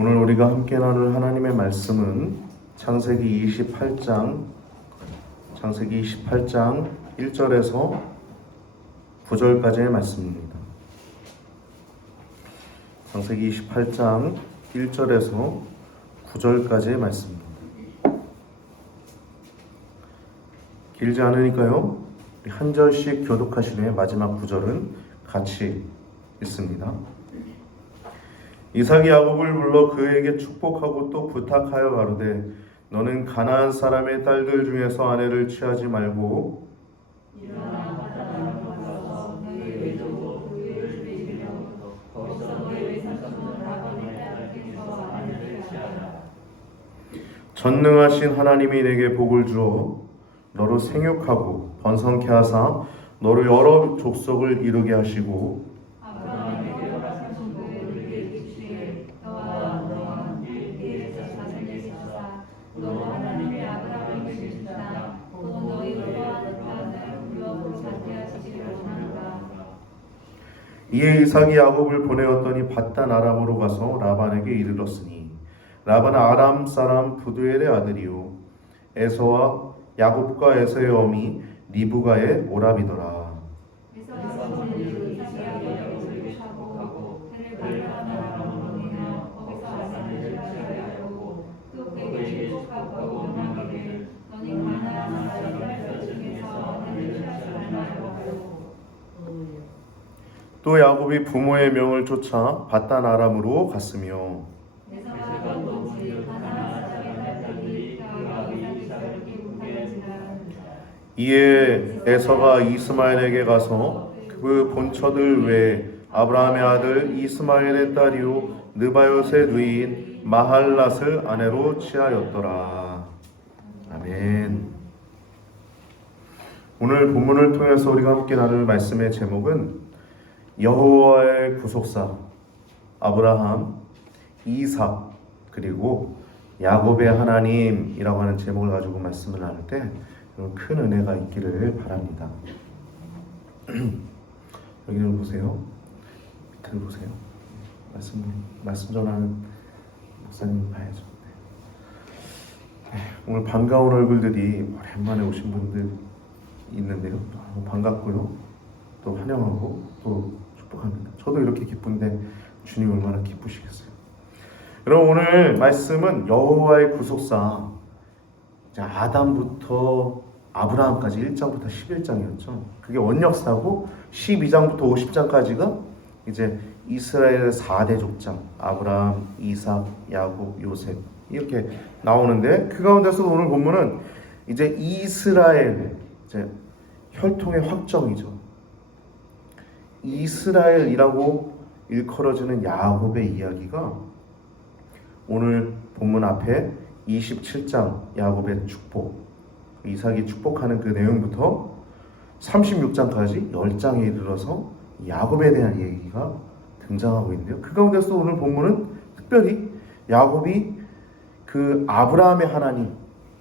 오늘 우리가 함께 나눌 하나님의 말씀은 창세기 28장 1절에서 9절까지의 말씀입니다. 창세기 28장 1절에서 9절까지의 말씀입니다. 길지 않으니까요, 한 절씩 교독하신 후에 마지막 9절은 같이 읽습니다. 이삭이 야곱을 불러 그에게 축복하고 또 부탁하여 가로되 너는 가나안 사람의 딸들 중에서 아내를 취하지 말고 전능하신 하나님이 내게 복을 주어 너로 생육하고 번성케 하사 너로 여러 족속을 이루게 하시고 이에 이삭이 야곱을 보내었더니 밧단 아람으로 가서 라반에게 이르렀으니 라반은 아람 사람 부두엘의 아들이요 에서와 야곱과 에서의 어미 리브가의 오라비더라. 또 야곱이 부모의 명을 쫓아 밧단 아람으로 갔으며 이에 에서가 이스마엘에게 가서 그 본처들 외에 아브라함의 아들 이스마엘의 딸이요 느바요의 누이인 마할랏을 아내로 취하였더라. 아멘. 오늘 본문을 통해서 우리가 함께 나눌 말씀의 제목은 여호와의 구속사 아브라함, 이삭 그리고 야곱의 하나님이라고 하는 제목을 가지고 말씀을 나눌 때 큰 은혜가 있기를 바랍니다. 여기를 보세요. 밑을 보세요. 말씀 전하는 목사님 봐야죠. 오늘 반가운 얼굴들이 오랜만에 오신 분들 있는데요. 반갑고요. 또 환영하고 또 축복합니다. 저도 이렇게 기쁜데 주님 얼마나 기쁘시겠어요. 여러분, 오늘 말씀은 여호와의 구속사, 아담부터 아브라함까지 1장부터 11장이었죠. 그게 원역사고 12장부터 50장까지가 이제 이스라엘의 4대 족장 아브라함, 이삭, 야곱, 요셉 이렇게 나오는데 그 가운데서 오늘 본문은 이제 이스라엘 이제 혈통의 확정이죠. 이스라엘이라고 일컬어지는 야곱의 이야기가 오늘 본문 앞에 27장 야곱의 축복, 이삭이 축복하는 그 내용부터 36장까지 10장에 이르러서 야곱에 대한 얘기가 등장하고 있는데요. 그 가운데서 오늘 본문은 특별히 야곱이 그 아브라함의 하나님,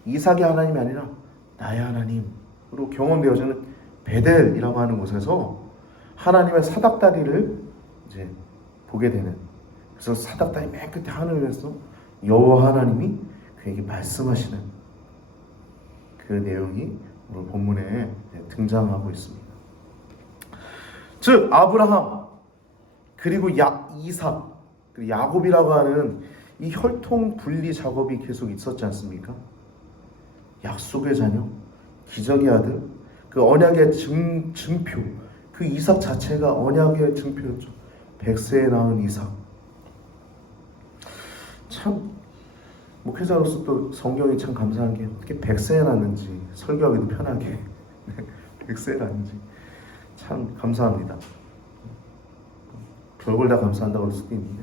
이삭의 하나님이 아니라 나의 하나님으로 경험되어지는 베델이라고 하는 곳에서 하나님의 사닥다리를 이제 보게 되는, 그래서 사닥다리 맨 끝에 하늘에서 여호와 하나님이 그에게 말씀하시는 그 내용이 오늘 본문에 등장하고 있습니다. 즉 아브라함 그리고 이삭 그리고 야곱이라고 하는 이 혈통 분리 작업이 계속 있었지 않습니까? 약속의 자녀, 기적의 아들, 그 언약의 증표, 그 이삭 자체가 언약의 증표였죠. 100세에 낳은 이삭. 참 목회자로서 또 성경이 참 감사한 게 어떻게 100세에 낳는지 설교하기도 편하게 100세에 낳는지 참 감사합니다. 별걸 다 감사한다고 할 수도 있는데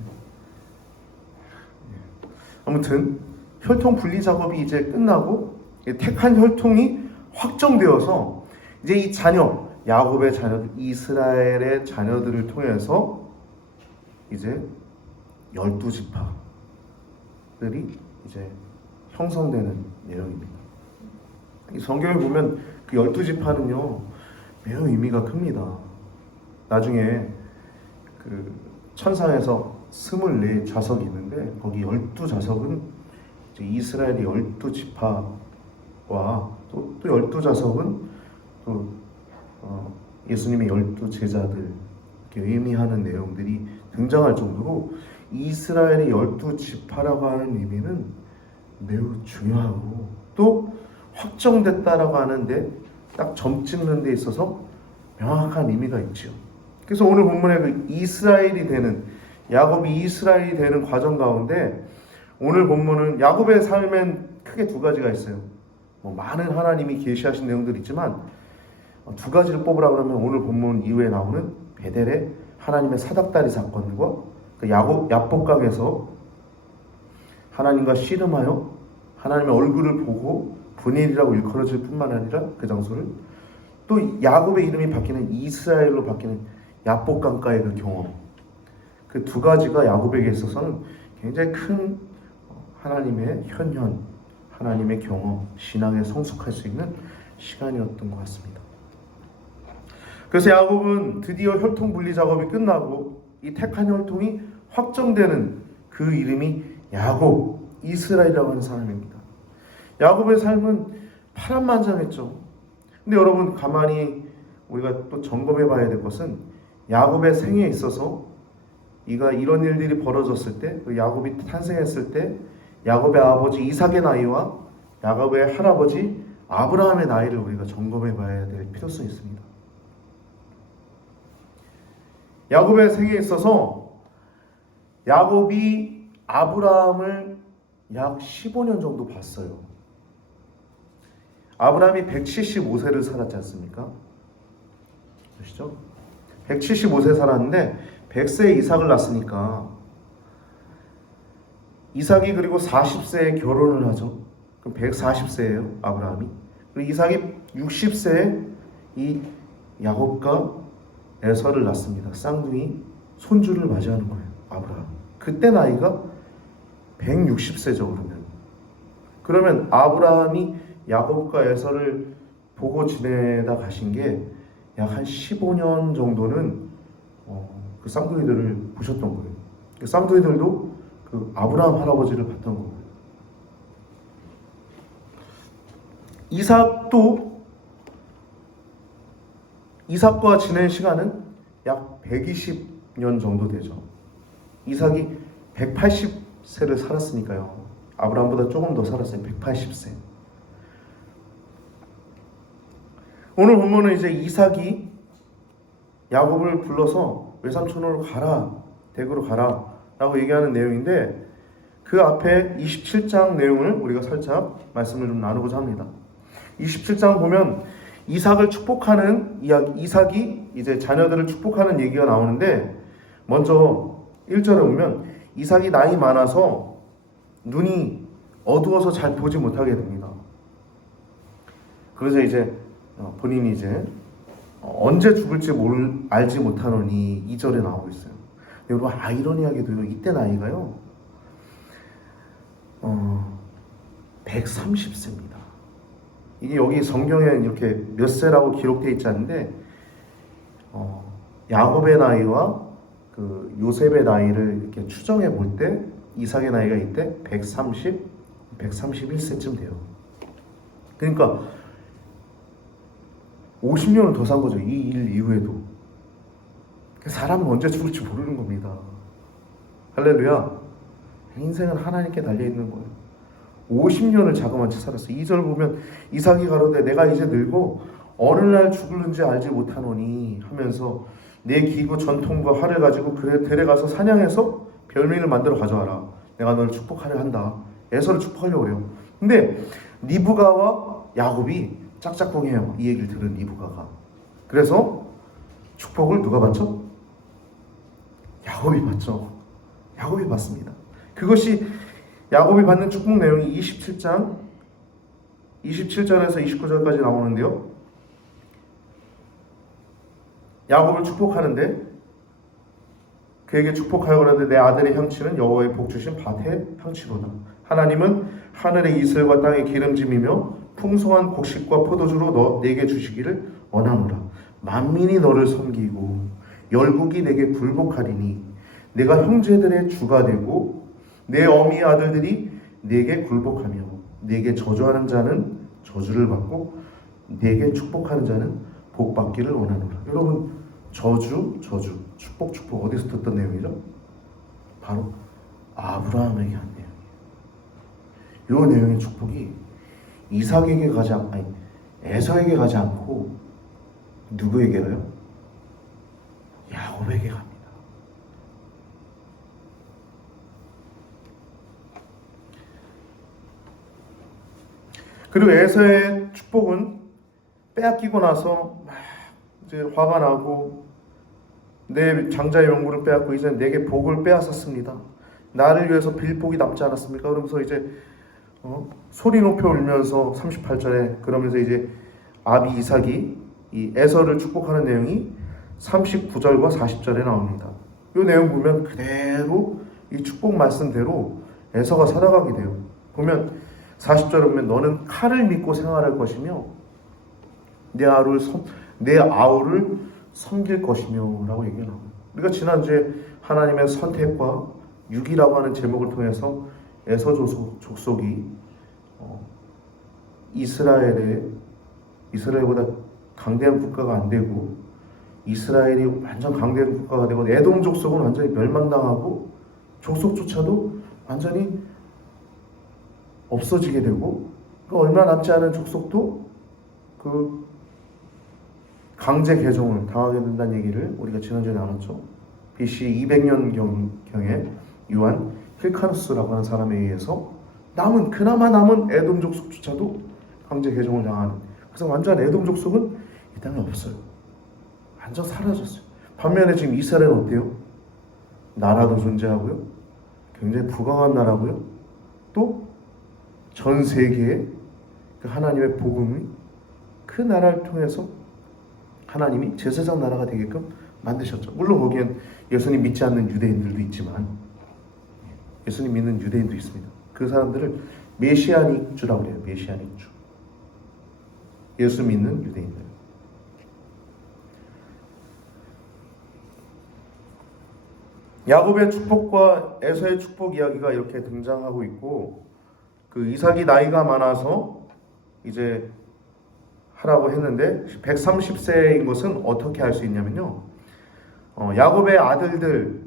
아무튼 혈통 분리 작업이 이제 끝나고 택한 혈통이 확정되어서 이제 이 자녀 야곱의 자녀들 이스라엘의 자녀들을 통해서 이제 12지파들이 이제 형성되는 내용입니다. 이 성경에 보면 그 12지파는요 매우 의미가 큽니다. 나중에 그 천상에서 24 좌석이 있는데 나오는데 거기 12자석은 이스라엘의 12지파와 또 12자석은 또 예수님의 12제자들 이렇게 의미하는 내용들이 등장할 정도로 이스라엘의 12지파라고 하는 의미는 매우 중요하고 또 확정됐다라고 하는데 딱 점 찍는 데 있어서 명확한 의미가 있죠. 그래서 오늘 본문의 그 이스라엘이 되는 야곱이 이스라엘이 되는 과정 가운데 오늘 본문은 야곱의 삶엔 크게 두 가지가 있어요. 많은 하나님이 계시하신 내용들이 있지만 두 가지를 뽑으라 그러면 오늘 본문 이후에 나오는 베델의 하나님의 사닥다리 사건과 그 야복강에서 하나님과 씨름하여 하나님의 얼굴을 보고 분일이라고 일컬어질 뿐만 아니라 그 장소를 또 야곱의 이름이 바뀌는 이스라엘로 바뀌는 야복강가의 그 경험, 그 두 가지가 야곱에게 있어서는 굉장히 큰 하나님의 현현, 하나님의 경험, 신앙에 성숙할 수 있는 시간이었던 것 같습니다. 그래서 야곱은 드디어 혈통 분리 작업이 끝나고 이 택한 혈통이 확정되는 그 이름이 야곱, 이스라엘이라고 하는 사람입니다. 야곱의 삶은 파란만장했죠. 근데 여러분 가만히 우리가 또 점검해 봐야 될 것은 야곱의 생에 있어서 이런 일들이 벌어졌을 때, 야곱이 탄생했을 때 야곱의 아버지 이삭의 나이와 야곱의 할아버지 아브라함의 나이를 우리가 점검해 봐야 될 필요성이 있습니다. 야곱의 생에 있어서 야곱이 아브라함을 약 15년 정도 봤어요. 아브라함이 175세를 살았지 않습니까? 아시죠? 175세 살았는데 100세에 이삭을 낳았으니까 이삭이 그리고 40세에 결혼을 하죠. 그럼 140세예요, 아브라함이. 그리고 이삭이 60세에 이 야곱과 에서를 낳습니다. 쌍둥이 손주를 맞이하는 거예요, 아브라함. 그때 나이가 160세죠, 그러면 아브라함이 야곱과 에서를 보고 지내다 가신 게 약 한 15년 정도는 그 쌍둥이들을 보셨던 거예요. 그 쌍둥이들도 그 아브라함 할아버지를 봤던 거예요. 이삭과 지낸 시간은 약 120년 정도 되죠. 이삭이 180세를 살았으니까요. 아브라함보다 조금 더 살았어요. 180세. 오늘 본문은 이제 이삭이 야곱을 불러서 외삼촌으로 가라, 댁으로 가라 라고 얘기하는 내용인데 그 앞에 27장 내용을 우리가 살짝 말씀을 좀 나누고자 합니다. 27장 보면 이삭을 축복하는 이삭이 이제 자녀들을 축복하는 얘기가 나오는데 먼저 1절에 보면 이삭이 나이 많아서 눈이 어두워서 잘 보지 못하게 됩니다. 그래서 이제 본인이 이제 언제 죽을지 알지 못하노니 2절에 나오고 있어요. 여러분 아이러니하게도요, 이때 나이가요 130세입니다. 이게 여기 성경에 이렇게 몇 세라고 기록되어 있지 않은데 야곱의 나이와 그 요셉의 나이를 이렇게 추정해 볼 때 이삭의 나이가 이때 131세쯤 돼요. 그러니까 50년을 더 산 거죠. 이 일 이후에도. 사람은 언제 죽을지 모르는 겁니다. 할렐루야. 인생은 하나님께 달려있는 거예요. 50년을 자그마치 살았어요. 2절 보면 이삭이 가로되 내가 이제 늙고 어느 날 죽을는지 알지 못하노니 하면서 내 기구 전통과 활을 가지고 들에 가서 사냥해서 별미를 만들어 가져와라. 내가 너를 축복하려 한다. 에서를 축복하려고 그래요. 근데 리브가와 야곱이 짝짝꿍해요. 이 얘기를 들은 리브가가. 그래서 축복을 누가 받죠? 야곱이 받죠. 야곱이 받습니다. 그것이 야곱이 받는 축복 내용이 27장 27절에서 29절까지 나오는데요. 야곱을 축복하는데 그에게 축복하여 그러되 내 아들의 향취는 여호와의 복주신 밭의 향취로다. 하나님은 하늘의 이슬과 땅의 기름짐이며 풍성한 곡식과 포도주로 내게 주시기를 원하노라. 만민이 너를 섬기고 열국이 내게 굴복하리니 내가 형제들의 주가 되고 내 어미의 아들들이 내게 굴복하며 내게 저주하는 자는 저주를 받고 내게 축복하는 자는 복 받기를 원하노라. 여러분, 저주, 축복 어디서 듣던 내용이죠? 바로 아브라함에게 한 내용이에요. 이 내용의 축복이 이삭에게 에서에게 가지 않고 누구에게 가요? 야곱에게 갑니다. 그리고 에서의 축복은 빼앗기고 나서 막 이제 화가 나고 내 장자의 명분을 빼앗고 이제 내게 복을 빼앗았습니다. 나를 위해서 빌 복이 남지 않았습니까? 그러면서 이제 소리 높여 울면서 38절에 그러면서 이제 아비 이삭이 이 에서를 축복하는 내용이 39절과 40절에 나옵니다. 이 내용 보면 그대로 이 축복 말씀대로 에서가 살아가게 돼요. 보면 40절에 보면 너는 칼을 믿고 생활할 것이며 내 아우를 섬길 것이며 라고 얘기가 나와요. 우리가 지난주에 하나님의 선택과 육이라고 하는 제목을 통해서 에서 족속이 이스라엘보다 강대한 국가가 안 되고 이스라엘이 완전 강대한 국가가 되고 에돔 족속은 완전히 멸망당하고 족속조차도 완전히 없어지게 되고 얼마 남지 않은 족속도 그 강제 개종을 당하게 된다는 얘기를 우리가 지난주에 나눴죠. BC 200년경에 유한 힐카누스라고 하는 사람에 의해서 그나마 남은 에돔 족속조차도 강제 개종을 당하는, 그래서 완전 에돔 족속은 이 땅에 없어요. 완전 사라졌어요. 반면에 지금 이스라엘은 어때요? 나라도 존재하고요, 굉장히 부강한 나라고요, 또 전 세계에 그 하나님의 복음이 그 나라를 통해서 하나님이 제사장 나라가 되게끔 만드셨죠. 물론 거기엔 예수님 믿지 않는 유대인들도 있지만, 예수님 믿는 유대인도 있습니다. 그 사람들을 메시아닉 주라고 해요. 메시아닉 주. 예수 믿는 유대인들. 야곱의 축복과 에서의 축복 이야기가 이렇게 등장하고 있고, 그 이삭이 나이가 많아서 이제 하라고 했는데 130세인 것은 어떻게 알 수 있냐면요, 야곱의 아들들을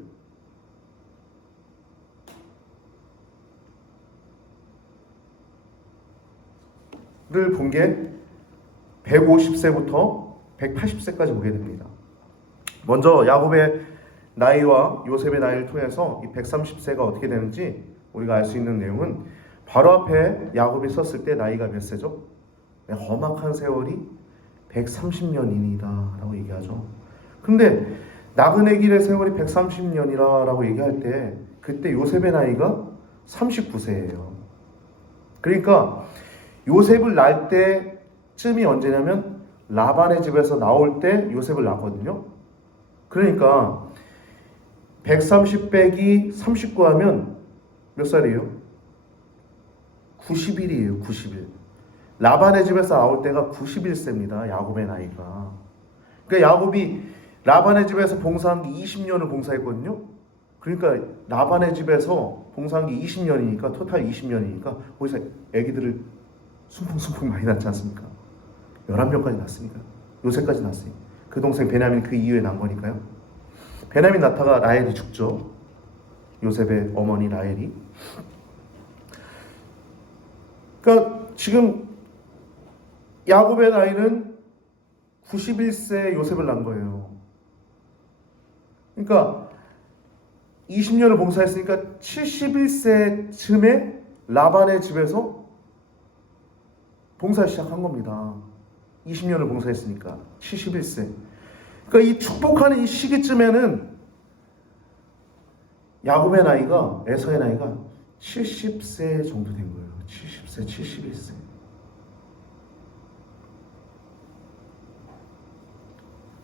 본 게 150세부터 180세까지 보게 됩니다. 먼저 야곱의 나이와 요셉의 나이를 통해서 이 130세가 어떻게 되는지 우리가 알 수 있는 내용은 바로 앞에 야곱이 섰을 때 나이가 몇 세죠? 험악한 세월이 130년이다 라고 얘기하죠. 근데 나그네 길의 세월이 130년이라 라고 얘기할 때 그때 요셉의 나이가 39세예요. 그러니까 요셉을 낳을 때쯤이 언제냐면 라반의 집에서 나올 때 요셉을 낳았거든요. 그러니까 130 빼기 39 하면 몇 살이에요? 90일이에요. 90일. 라반의 집에서 나올 때가 91세입니다. 야곱의 나이가. 그러니까 야곱이 라반의 집에서 봉사한 게 20년을 봉사했거든요. 그러니까 라반의 집에서 봉사한 게 20년이니까 토탈 20년이니까 거기서 아기들을 숨풍숨풍 많이 낳지 않습니까? 11명까지 낳았으니까. 요셉까지 낳았으니. 그 동생 베냐민 그 이후에 낳은 거니까요. 베냐민 낳다가 라헬이 죽죠. 요셉의 어머니 라헬이. 그러니까 지금 야곱의 나이는 91세 요셉을 낳은 거예요. 그러니까 20년을 봉사했으니까 71세쯤에 라반의 집에서 봉사를 시작한 겁니다. 20년을 봉사했으니까 71세. 그러니까 이 축복하는 이 시기쯤에는 야곱의 나이가, 에서의 나이가 70세 정도 된 거예요. 70세, 71세.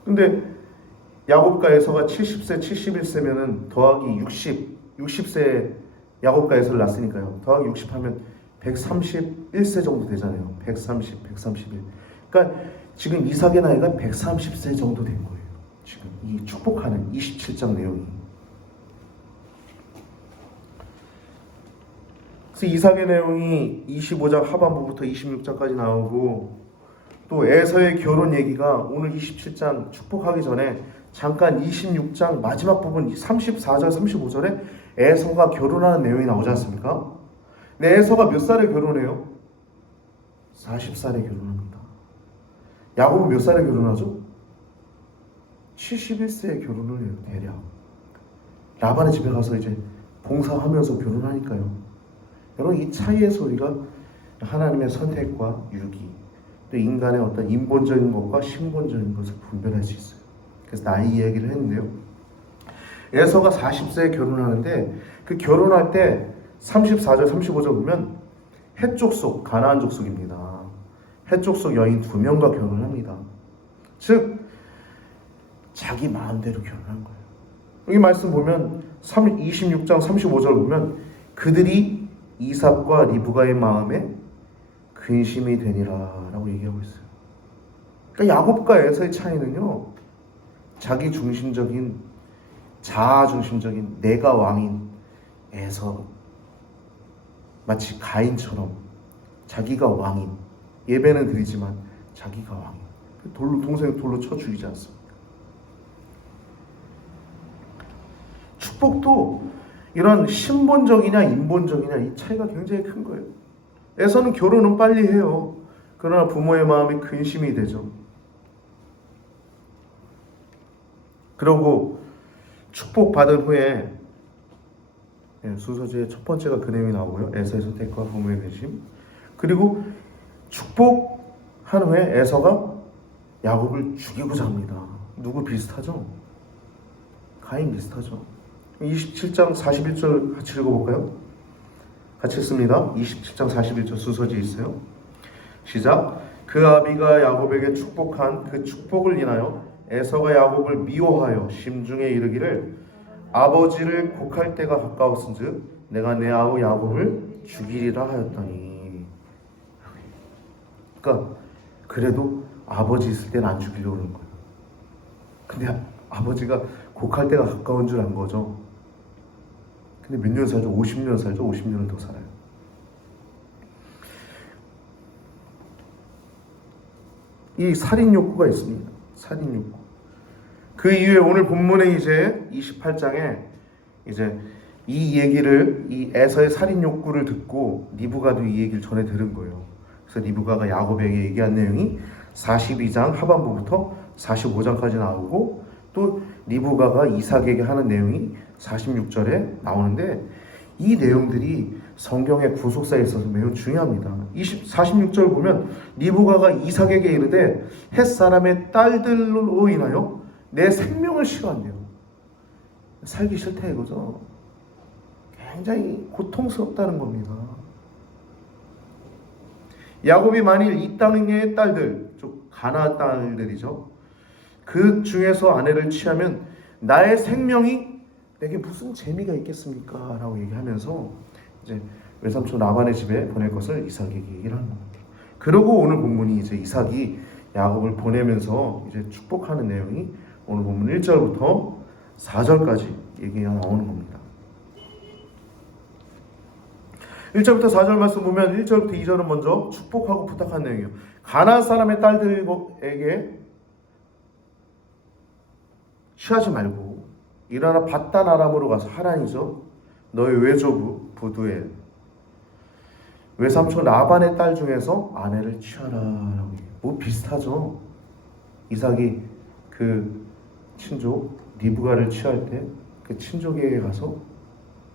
근데 야곱과 에서가 70세, 71세면은 더하기 60세 야곱과 에서를 낳았으니까요. 더하기 60 하면 131세 정도 되잖아요. 130, 131. 그러니까 지금 이삭의 나이가 130세 정도 된 거예요. 지금 이 축복하는 27장 내용이. 그래서 이삭의 내용이 25장 하반부부터 26장까지 나오고, 또 에서의 결혼 얘기가 오늘 27장 축복하기 전에 잠깐 26장 마지막 부분 34절 35절에 에서가 결혼하는 내용이 나오지 않습니까? 근데 에서가 몇 살에 결혼해요? 40살에 결혼합니다. 야곱은 몇 살에 결혼하죠? 71세에 결혼을 해요. 대략 라반의 집에 가서 이제 봉사하면서 결혼하니까요. 여러분, 이 차이의 소리가 하나님의 선택과 유기, 또 인간의 어떤 인본적인 것과 신본적인 것을 분별할 수 있어요. 그래서 나이 이야기를 했는데요. 에서가 40세에 결혼하는데, 그 결혼할 때 34절 35절 보면 헷족속, 가나안 족속입니다. 헷족속 여인 2명과 결혼합니다. 즉 자기 마음대로 결혼한 거예요. 여기 말씀 보면 26장 35절 보면 그들이 이삭과 리브가의 마음에 근심이 되니라 라고 얘기하고 있어요. 그러니까 야곱과 에서의 차이는요, 자기 중심적인, 자아 중심적인 내가 왕인 에서, 마치 가인처럼 자기가 왕인, 예배는 드리지만 자기가 왕인, 동생 돌로 쳐 죽이지 않습니다. 축복도 이런 신본적이냐 인본적이냐 이 차이가 굉장히 큰 거예요. 에서는 결혼은 빨리 해요. 그러나 부모의 마음이 근심이 되죠. 그러고 축복받은 후에, 순서지의 첫 번째가 그 내용이 나오고요. 에서의 선택과 부모의 근심. 그리고 축복한 후에 에서가 야곱을 죽이고자 합니다. 누구 비슷하죠? 가인 비슷하죠. 27장 41절 같이 읽어볼까요? 같이 읽습니다. 27장 41절 순서지에 있어요. 시작. 그 아비가 야곱에게 축복한 그 축복을 인하여 에서가 야곱을 미워하여 심중에 이르기를 아버지를 곡할 때가 가까웠은즉 내가 내 아우 야곱을 죽이리라 하였더니. 그러니까 그래도 아버지 있을 때는 안 죽이려고 그러는 거예요. 근데 아버지가 곡할 때가 가까운 줄 안 거죠. 근데 몇 년 살죠? 50년 살죠? 50년을 더 살아요. 이 살인 욕구가 있습니다. 살인 욕구. 그 이후에 오늘 본문에 이제 28장에 이제 이 얘기를, 이 에서의 살인 욕구를 듣고 리브가도 이 얘기를 전해 들은 거예요. 그래서 리브가가 야곱에게 얘기한 내용이 42장 하반부부터 45장까지 나오고, 또 리브가가 이삭에게 하는 내용이 46절에 나오는데, 이 내용들이 성경의 구속사에 있어서 매우 중요합니다. 46절 보면 리브가가 이삭에게 이르되 햇사람의 딸들로 인하여 내 생명을 싫어한대요. 살기 싫다 이거죠. 굉장히 고통스럽다는 겁니다. 야곱이 만일 이 땅의 딸들, 즉 가나안 딸들이죠, 그 중에서 아내를 취하면 나의 생명이 내게 무슨 재미가 있겠습니까? 라고 얘기하면서 이제 외삼촌 라반의 집에 보낼 것을 이삭에게 얘기를 하는 겁니다. 그러고 오늘 본문이 이제 이삭이 야곱을 보내면서 이제 축복하는 내용이 오늘 본문 1절부터 4절까지 얘기가 나오는 겁니다. 1절부터 4절 말씀 보면 1절부터 2절은 먼저 축복하고 부탁한 내용이에요. 가나안 사람의 딸들에게 취하지 말고 일어나 밧단 아람으로 가서 하란이죠, 너의 외조부 부두엘 외삼촌 라반의 딸 중에서 아내를 취하라라고 얘기해요. 뭐 비슷하죠. 이삭이 그 친족 리브가를 취할 때 그 친족에게 가서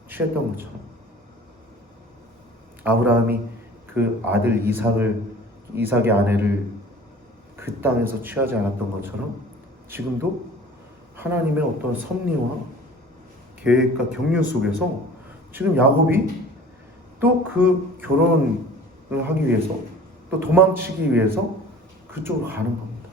취했던 것처럼, 아브라함이 그 아들 이삭의 아내를 그 땅에서 취하지 않았던 것처럼 지금도 하나님의 어떤 섭리와 계획과 경륜 속에서 지금 야곱이 또 그 결혼을 하기 위해서, 또 도망치기 위해서 그쪽으로 가는 겁니다.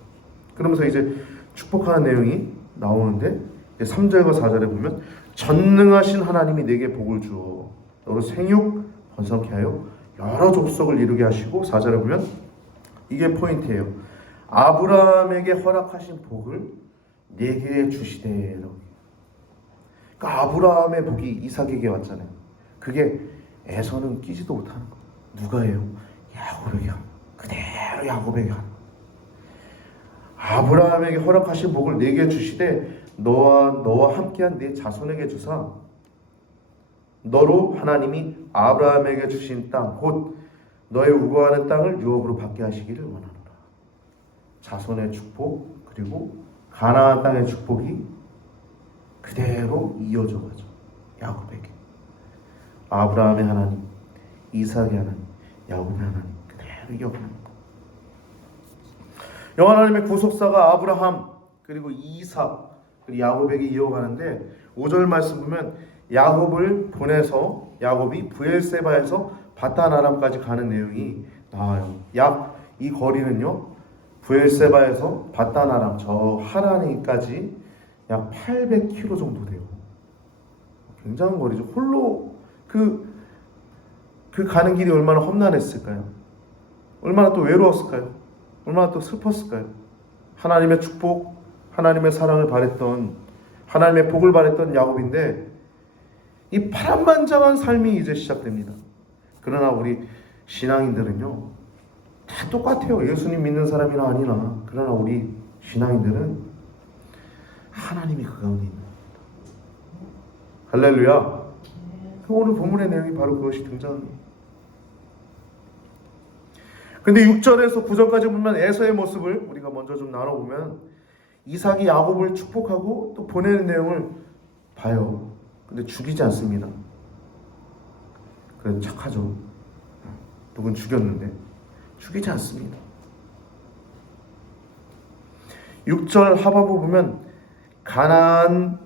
그러면서 이제 축복하는 내용이 나오는데, 3절과 4절에 보면 전능하신 하나님이 내게 복을 주어 너로 생육 번성케 하여 여러 족속을 이루게 하시고, 4절에 보면 이게 포인트예요. 아브라함에게 허락하신 복을 내게 주시되. 그러니까 아브라함의 복이 이삭에게 왔잖아요. 그게 에서는 끼지도 못하는 거. 누가 해요? 야곱에게 하는 거. 그대로 야곱에게 하는 거. 아브라함에게 허락하신 복을 내게 주시되 너와 함께한 네 자손에게 주사 너로 하나님이 아브라함에게 주신 땅 곧 너의 우거하는 땅을 유업으로 받게 하시기를 원하노라. 자손의 축복 그리고 가나안 땅의 축복이 그대로 이어져 가죠. 야곱에게 아브라함의 하나님, 이삭의 하나님, 야곱의 하나님 그대로 이어가는 거. 여호와 하나님의 구속사가 아브라함 그리고 이삭 그리고 야곱에게 이어가는데 5절 말씀 보면 야곱을 보내서 야곱이 브엘세바에서 바단 아람까지 가는 내용이 나와요. 약 이 거리는요 브엘세바에서 바단 아람 저 하란까지 약 800km 정도 돼요. 굉장한 거리죠. 홀로 그 가는 길이 얼마나 험난했을까요? 얼마나 또 외로웠을까요? 얼마나 또 슬펐을까요? 하나님의 축복, 하나님의 사랑을 바랬던, 하나님의 복을 바랬던 야곱인데 이 파란만장한 삶이 이제 시작됩니다. 그러나 우리 신앙인들은요 다 똑같아요. 예수님 믿는 사람이나 아니나. 그러나 우리 신앙인들은 하나님이 그 가운데 있는 겁니다. 할렐루야. 오늘 본문의 내용이 바로 그것이 등장합니다. 근데 6절에서 9절까지 보면 에서의 모습을 우리가 먼저 좀 나눠보면 이삭이 야곱을 축복하고 또 보내는 내용을 봐요. 근데 죽이지 않습니다. 그래도 착하죠. 누군 죽였는데 죽이지 않습니다. 6절 하반부 보면 가나안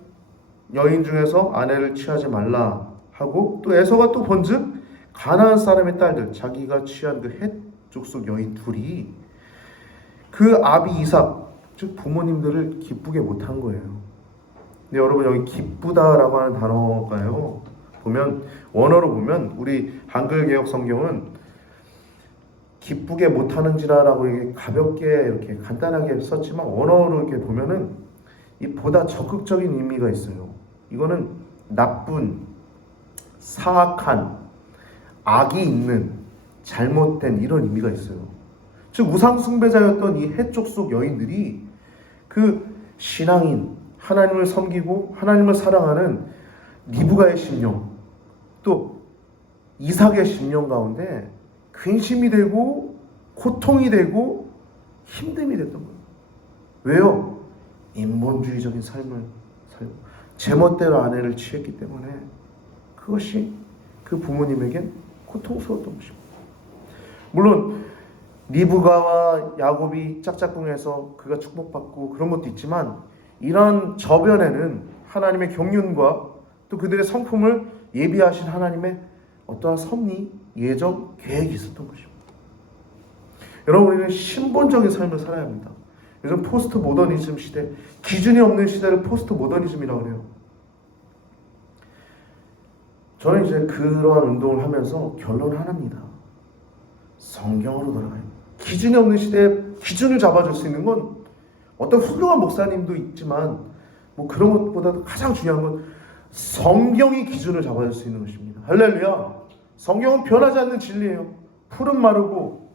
여인 중에서 아내를 취하지 말라 하고 또 에서가 또 본즉 가나안 사람의 딸들 자기가 취한 그 헷 족속 여인 둘이 그 아비 이삭 즉 부모님들을 기쁘게 못한 거예요. 근데 여러분 여기 기쁘다라고 하는 단어가요 보면 원어로 보면 우리 한글 개역 성경은 기쁘게 못하는지라라고 이렇게 가볍게 이렇게 간단하게 썼지만 원어로 이렇게 보면은 이 보다 적극적인 의미가 있어요. 이거는 나쁜, 사악한, 악이 있는, 잘못된 이런 의미가 있어요. 즉 우상 숭배자였던 이 헷 족 여인들이 그 신앙인, 하나님을 섬기고 하나님을 사랑하는 리브가의 심령, 또 이삭의 심령 가운데 근심이 되고 고통이 되고 힘듦이 됐던 거예요. 왜요? 인본주의적인 삶을 살고 제멋대로 아내를 취했기 때문에 그것이 그 부모님에겐 고통스러웠던 것입니다. 물론 리브가와 야곱이 짝짝꿍해서 그가 축복받고 그런 것도 있지만 이런 저변에는 하나님의 경륜과 또 그들의 성품을 예비하신 하나님의 어떠한 섭리, 예정, 계획이 있었던 것입니다. 여러분 우리는 신본적인 삶을 살아야 합니다. 요즘 포스트 모더니즘 시대, 기준이 없는 시대를 포스트 모더니즘이라고 해요. 저는 이제 그러한 운동을 하면서 결론 하나입니다. 성경으로 돌아가요. 기준이 없는 시대에 기준을 잡아줄 수 있는 건 어떤 훌륭한 목사님도 있지만 뭐 그런 것보다도 가장 중요한 건 성경이 기준을 잡아줄 수 있는 것입니다. 할렐루야. 성경은 변하지 않는 진리예요. 풀은 마르고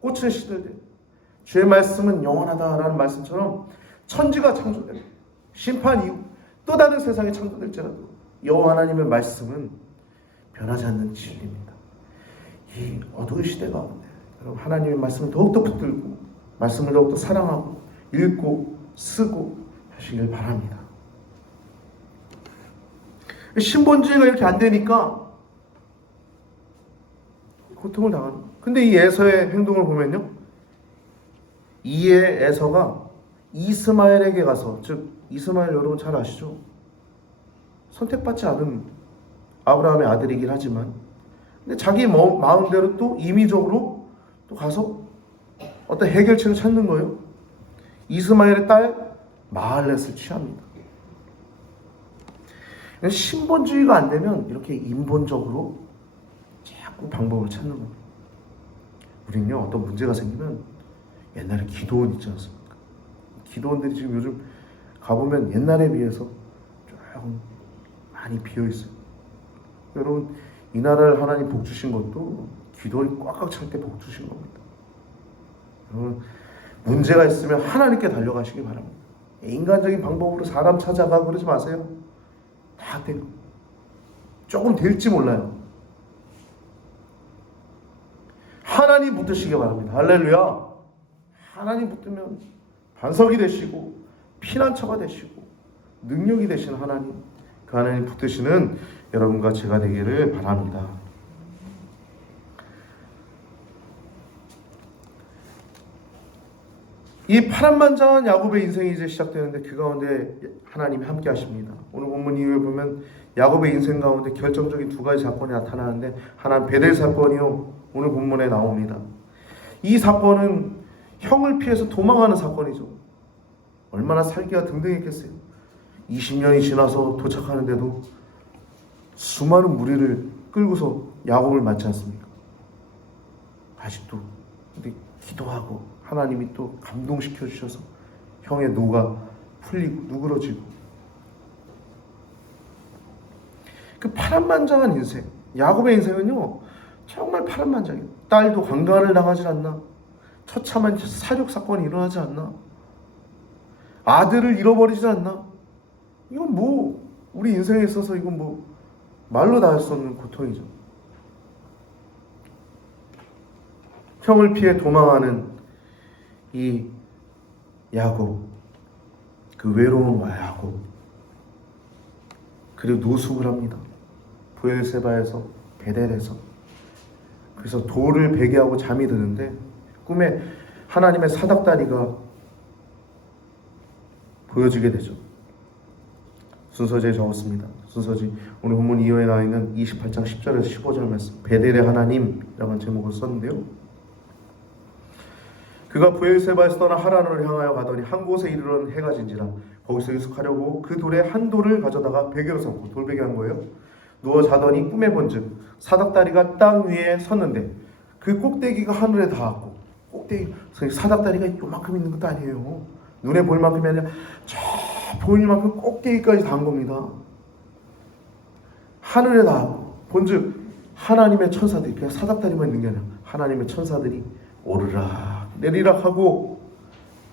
꽃은 시들되 주의 말씀은 영원하다라는 말씀처럼 천지가 창조되고 심판 이후 또 다른 세상이 창조될지라도 여호와 하나님의 말씀은 변하지 않는 진리입니다. 이 어두운 시대 가운데 여러분 하나님의 말씀을 더욱더 붙들고 말씀을 더욱더 사랑하고 읽고 쓰고 하시길 바랍니다. 신본주의가 이렇게 안 되니까 고통을 당하는 거예요. 근데 이 에서의 행동을 보면요, 이에 에서가 이스마엘에게 가서, 즉 이스마엘 여러분 잘 아시죠? 선택받지 않은 아브라함의 아들이긴 하지만 근데 자기 마음대로 또 임의적으로 또 가서 어떤 해결책을 찾는 거예요. 이스마엘의 딸 마할렛을 취합니다. 신본주의가 안 되면 이렇게 인본적으로 자꾸 방법을 찾는 겁니다. 우리는요 어떤 문제가 생기면 옛날에 기도원 있지 않습니까? 기도원들이 지금 요즘 가보면 옛날에 비해서 조금 많이 비어있어요. 여러분 이 나라를 하나님 복 주신 것도 기도를 꽉꽉 찰 때 복 주신 겁니다. 여러분, 문제가 있으면 하나님께 달려가시기 바랍니다. 인간적인 방법으로 사람 찾아가고 그러지 마세요. 다 돼. 조금 될지 몰라요. 하나님 붙드시기 바랍니다. 할렐루야. 하나님 붙들면 반석이 되시고 피난처가 되시고 능력이 되시는 하나님, 그 하나님 붙드시는 여러분과 제가 되기를 바랍니다. 이 파란만장한 야곱의 인생이 이제 시작되는데 그 가운데 하나님이 함께 하십니다. 오늘 본문 이후에 보면 야곱의 인생 가운데 결정적인 두 가지 사건이 나타나는데, 하나는 베델 사건이요, 오늘 본문에 나옵니다. 이 사건은 형을 피해서 도망하는 사건이죠. 얼마나 살기가 등등했겠어요. 20년이 지나서 도착하는데도 수많은 무리를 끌고서 야곱을 맞지 않습니까? 아직도 근데 기도하고 하나님이 또 감동시켜 주셔서 형의 노가 풀리고 누그러지고, 그 파란만장한 인생, 야곱의 인생은요 정말 파란만장해요. 딸도 강간을 당하지 않나, 처참한 사육 사건이 일어나지 않나, 아들을 잃어버리지 않나. 이건 뭐 우리 인생에 있어서 이건 뭐 말로 다 할 수 없는 고통이죠. 형을 피해 도망하는 이 야곱, 그 외로운 야곱, 그리고 노숙을 합니다. 브엘세바에서, 베델에서. 그래서 돌을 베게 하고 잠이 드는데 꿈에 하나님의 사닥다리가 보여지게 되죠. 순서지에 적었습니다. 순서지 오늘 본문 이어에 나와 있는 28장 10절에서 15절 말씀, 베델의 하나님이라는 제목을 썼는데요. 그가 브엘세바에서 떠나 하란으로 향하여 가더니 한 곳에 이르러는 해가 진지라. 거기서 유숙하려고 그 돌에 한 돌을 가져다가 베개로 삼고, 돌베개 한 거예요. 누워 자더니 꿈에 본즉 사닥다리가 땅 위에 섰는데 그 꼭대기가 하늘에 닿았고, 꼭대기, 사닥다리가 요만큼 있는 것도 아니에요. 눈에 보일 만큼이 아니라 저 보일 만큼 꼭대기까지 닿은 겁니다. 하늘에 닿았고, 본즉 하나님의 천사들이, 그냥 사닥다리만 있는 게 아니라 하나님의 천사들이 오르락 내리락 하고,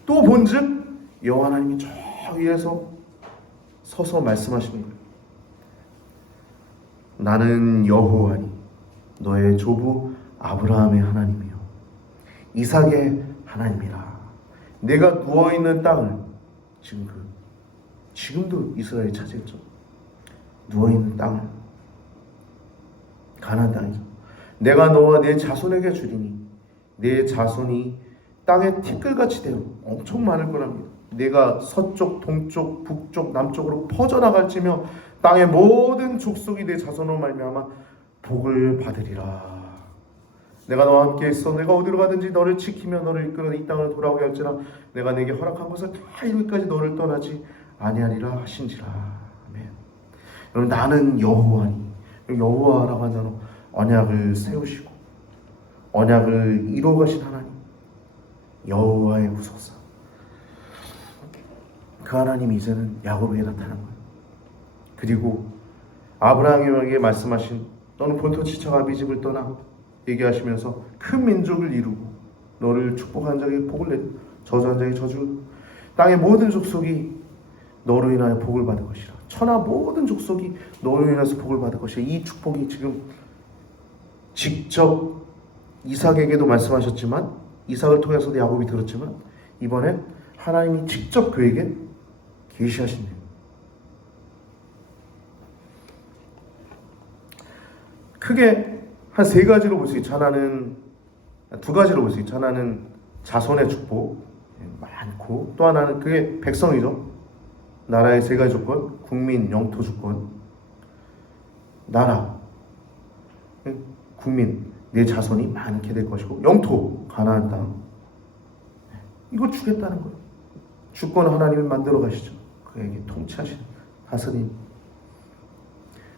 또 본즉 여호와 하나님이 저 위에서 서서 말씀하시는 거예요. 나는 여호와니 너의 조부 아브라함의 하나님이요 이삭의 하나님이라. 내가 누워있는 땅을, 지금도 이스라엘이 차지했죠. 누워있는 땅을, 가나안 땅이죠. 내가 너와 내 자손에게 주리니 내 자손이 땅에 티끌같이 되어 엄청 많을 거랍니다. 내가 서쪽, 동쪽, 북쪽, 남쪽으로 퍼져나갈지며 땅의 모든 족속이 내 자손으로 말미암아 복을 받으리라. 내가 너와 함께 있어 내가 어디로 가든지 너를 지키며 너를 이끌어 이 땅을 돌아오게 할지라. 내가 내게 허락한 것을 다 이루기까지 너를 떠나지 아니하리라 하신지라. 아멘. 여러분, 나는 여호와니, 여호와라고 하는 단어, 언약을 세우시고 언약을 이루어 가신 하나님, 여호와의 구속사, 그 하나님이 이제는 야곱에게 나타난 거예요. 그리고 아브라함에게 말씀하신 너는 본토 지척 아비 집을 떠나 얘기하시면서 큰 민족을 이루고 너를 축복한 자에게 복을 내고 저주한 자에게 저주, 땅의 모든 족속이 너로 인하여 복을 받을 것이라. 천하 모든 족속이 너로 인해서 복을 받을 것이라. 이 축복이 지금 직접 이삭에게도 말씀하셨지만, 이삭을 통해서도 야곱이 들었지만, 이번엔 하나님이 직접 그에게 계시하신대요. 크게 한 세 가지로 볼 수 있죠. 하나는, 두 가지로 볼 수 있죠. 하나는 자손의 축복 많고, 또 하나는 그게 백성이죠. 나라의 세 가지 조건, 국민, 영토 주권. 나라, 국민, 내 자손이 많게 될 것이고, 영토, 가나안 땅, 이걸 주겠다는 거예요. 주권을 하나님이 만들어 가시죠. 그에게 통치하시는 다스림.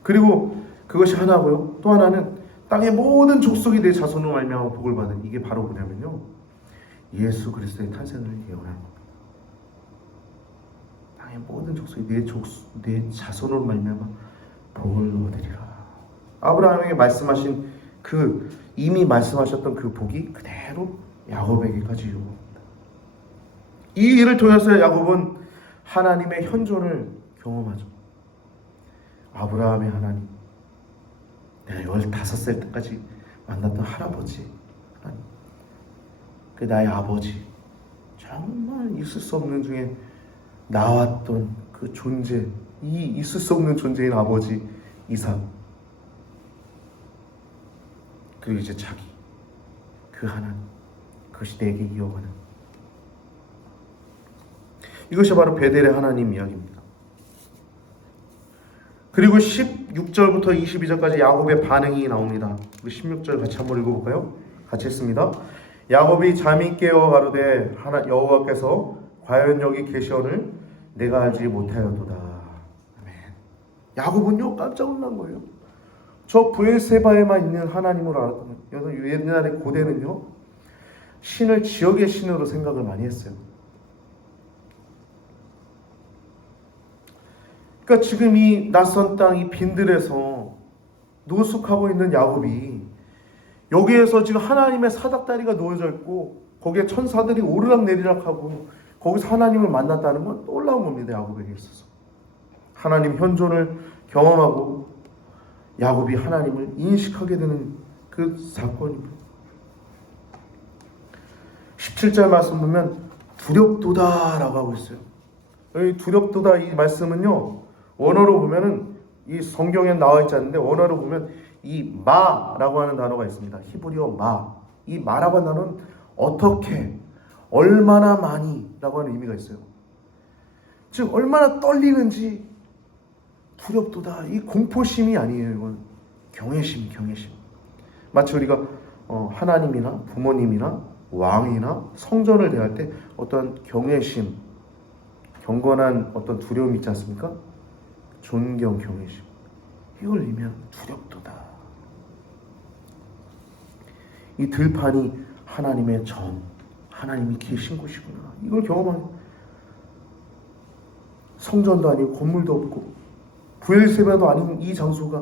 그리고 그것이 하나고요. 또 하나는 땅의 모든 족속이 내 자손으로 말미암아 복을 받은, 이게 바로 뭐냐면요, 예수 그리스도의 탄생을 예언하는 겁니다. 땅의 모든 족속이 내 자손으로 말미암아 복을 얻으리라. 아브라함에게 말씀하신 이미 말씀하셨던 그 복이 그대로 야곱에게까지 요구합니다. 이 일을 통해서 야곱은 하나님의 현존을 경험하죠. 아브라함의 하나님, 내가 15살 때까지 만났던 할아버지 하나님, 그 나의 아버지, 정말 있을 수 없는 중에 나왔던 그 존재, 이 있을 수 없는 존재인 아버지 이삭, 그리고 이제 자기, 그 하나님, 그것이 내게 이어가는, 이것이 바로 베델의 하나님 이야기입니다. 그리고 16절부터 22절까지 야곱의 반응이 나옵니다. 우리 16절 같이 한번 읽어볼까요? 같이 읽습니다. 야곱이 잠이 깨어 가로되 여호와께서 과연 여기 계시오늘 내가 알지 못하였도다. 아멘. 야곱은요 깜짝 놀란 거예요. 저 브엘세바에만 있는 하나님을 알았던 거예요. 옛날에 고대는요 신을 지역의 신으로 생각을 많이 했어요. 그러니까 지금 이 낯선 땅, 이 빈들에서 노숙하고 있는 야곱이 여기에서 지금 하나님의 사닥다리가 놓여져 있고 거기에 천사들이 오르락내리락하고 거기서 하나님을 만났다는 건 놀라운 겁니다. 야곱에게 있어서 하나님 현존을 경험하고 야곱이 하나님을 인식하게 되는 그 사건입니다. 17절 말씀 보면 두렵도다 라고 하고 있어요. 이 두렵도다 이 말씀은요 원어로 보면은 이 성경에 나와 있지 않는데 원어로 보면 이 마라고 하는 단어가 있습니다. 히브리어 마. 이 마라고 하는 단어는 어떻게, 얼마나 많이 라고 하는 의미가 있어요. 즉 얼마나 떨리는지 두렵도다. 이 공포심이 아니에요. 이건 경외심. 마치 우리가 하나님이나 부모님이나 왕이나 성전을 대할 때 어떤 경외심, 경건한 어떤 두려움이 있지 않습니까? 존경, 경외심. 이걸 의미하는 두렵도다. 이 들판이 하나님의 전, 하나님이 계신 곳이구나. 이걸 경험하는, 성전도 아니고 건물도 없고 브엘세바도 아닌 이 장소가,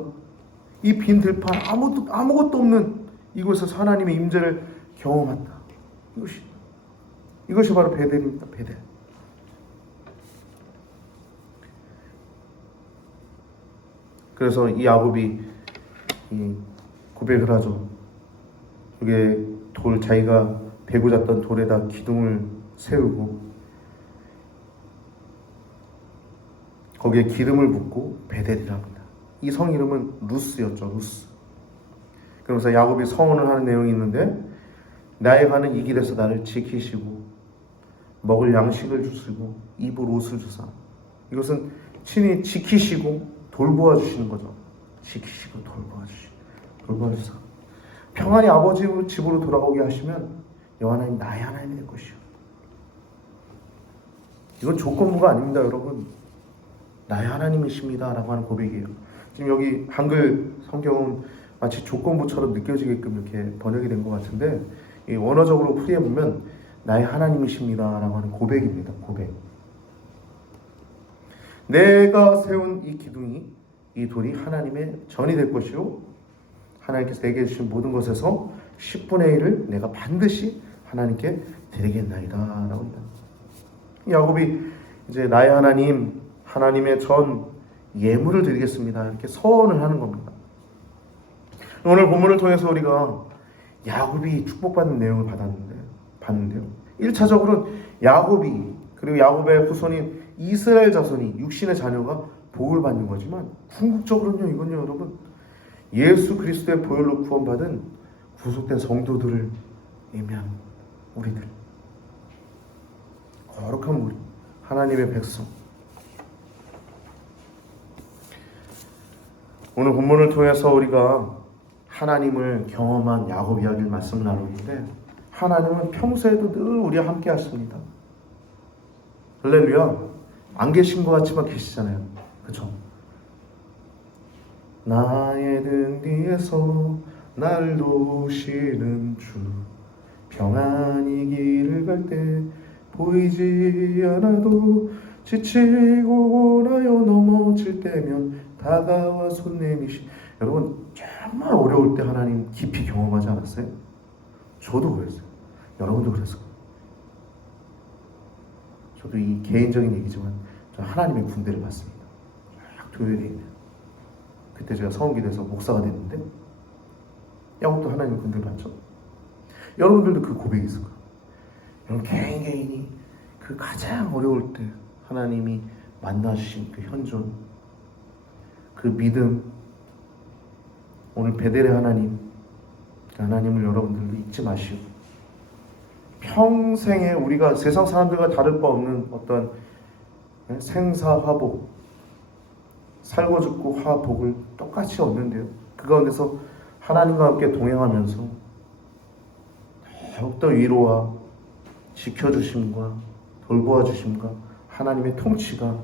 이 빈 들판 아무것도 없는 이곳에서 하나님의 임재를 경험한다. 이것이 바로 베델입니다. 베델. 그래서 이 야곱이 고백을 하죠. 이게 자기가 베고 잤던 돌에다 기둥을 세우고 거기에 기름을 붓고 베델이라 합니다. 이 성 이름은 루스였죠. 루스. 그러면서 야곱이 서원을 하는 내용이 있는데 나의 가는 이 길에서 나를 지키시고 먹을 양식을 주시고 입을 옷을 주사. 이것은 친히 지키시고 돌보아 주시는 거죠. 지키시고 돌보아 주사. 평안히 아버지 집으로 돌아오게 하시면 여호와 하나님 나의 하나님이 될 것이요. 이건 조건부가 아닙니다, 여러분. 나의 하나님이십니다 라고 하는 고백이에요. 지금 여기 한글 성경은 마치 조건부처럼 느껴지게끔 이렇게 번역이 된 것 같은데 이 원어적으로 풀이해보면 나의 하나님이십니다 라고 하는 고백입니다. 고백. 내가 세운 이 기둥이, 이 돌이 하나님의 전이 될 것이요 하나님께서 내게 주신 모든 것에서 10분의 1을 내가 반드시 하나님께 드리겠나이다 라고 합니다. 야곱이 이제 나의 하나님, 하나님의 전 예물을 드리겠습니다 이렇게 서원을 하는 겁니다. 오늘 본문을 통해서 우리가 야곱이 축복받는 내용을 봤는데요. 1차적으로는 야곱이 그리고 야곱의 후손인 이스라엘 자손이 육신의 자녀가 복을 받는 거지만 궁극적으로는요, 이건요 여러분, 예수 그리스도의 보혈로 구원받은 구속된 성도들을 의미하는 우리들, 거룩한 우리, 하나님의 백성. 오늘 본문을 통해서 우리가 하나님을 경험한 야곱 이야기를 말씀 나누는데 하나님은 평소에도 늘 우리와 함께 하십니다. 할렐루야. 안 계신 것 같지만 계시잖아요. 그렇죠? 나의 등 뒤에서 날 도우시는 주, 평안히 길을 갈 때 보이지 않아도 지치고 나여 넘어질 때면 다가와 손 내미시. 여러분 정말 어려울 때 하나님 깊이 경험하지 않았어요? 저도 그랬어요. 여러분도 그랬을 거예요. 저도 이 개인적인 얘기지만 저 하나님의 군대를 받습니다. 교회에 그때 제가 서원기대에서 목사가 됐는데 야곱도 하나님의 군대를 받죠. 여러분들도 그 고백이 있을 거예요. 여러분 개인이 그 가장 어려울 때 하나님이 만나주신 그 현존, 그 믿음, 오늘 베델의 하나님, 그 하나님을 여러분들도 잊지 마시고 평생에 우리가 세상 사람들과 다를 바 없는 어떤 생사화복, 살고 죽고 화복을 똑같이 얻는데요. 그 가운데서 하나님과 함께 동행하면서 더욱더 위로와 지켜주심과 돌보아 주심과 하나님의 통치가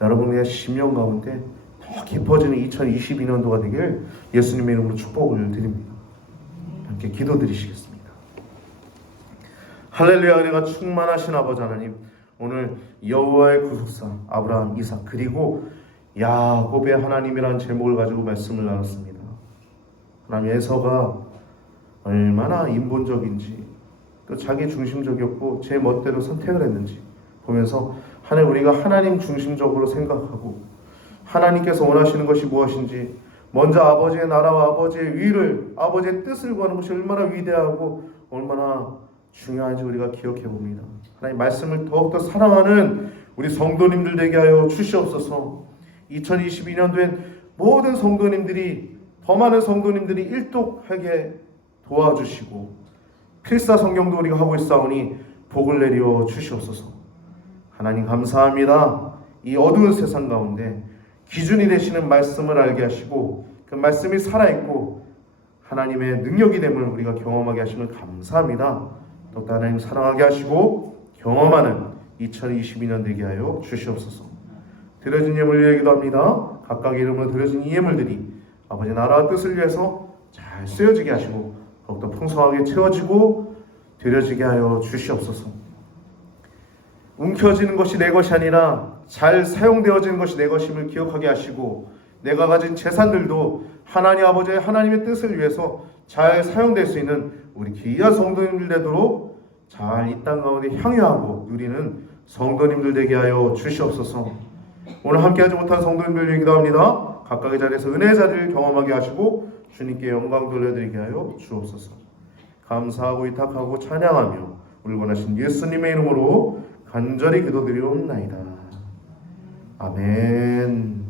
여러분의 심령 가운데 더 깊어지는 2022년도가 되길 예수님의 이름으로 축복을 드립니다. 함께 기도드리시겠습니다. 할렐루야. 은혜가 충만하신 아버지 하나님, 오늘 여호와의 구속사 아브라함, 이삭 그리고 야곱의 하나님이라는 제목을 가지고 말씀을 나눴습니다. 하나님, 에서가 얼마나 인본적인지 또 자기 중심적이었고 제 멋대로 선택을 했는지 보면서 하나님, 우리가 하나님 중심적으로 생각하고 하나님께서 원하시는 것이 무엇인지 먼저 아버지의 나라와 아버지의 위를, 아버지의 뜻을 구하는 것이 얼마나 위대하고 얼마나 중요한지 우리가 기억해 봅니다. 하나님, 말씀을 더욱더 사랑하는 우리 성도님들 되게 하여 주시옵소서. 2022년도엔 모든 성도님들이, 더 많은 성도님들이 일독하게 도와주시고 필사 성경도 우리가 하고 있사오니 복을 내려 주시옵소서. 하나님 감사합니다. 이 어두운 세상 가운데 기준이 되시는 말씀을 알게 하시고 그 말씀이 살아있고 하나님의 능력이 됨을 우리가 경험하게 하시면 감사합니다. 또 하나님 사랑하게 하시고 경험하는 2022년 되게 하여 주시옵소서. 드려진 예물 위해 기도합니다. 각각의 이름으로 드려진 이 예물들이 아버지 나라와 뜻을 위해서 잘 쓰여지게 하시고 더욱더 풍성하게 채워지고 드려지게 하여 주시옵소서. 움켜쥐는 것이 내 것이 아니라 잘 사용되어지는 것이 내 것임을 기억하게 하시고 내가 가진 재산들도 하나님 아버지의 하나님의 뜻을 위해서 잘 사용될 수 있는 우리 귀한 성도님들 되도록 잘 이 땅 가운데 향유하고 누리는 성도님들 되게 하여 주시옵소서. 오늘 함께하지 못한 성도님들 위해 기도합니다. 각각의 자리에서 은혜의 자리를 경험하게 하시고 주님께 영광 돌려드리게 하여 주옵소서. 감사하고 위탁하고 찬양하며 우리 원하신 예수님의 이름으로 간절히 기도드리옵나이다. 아멘.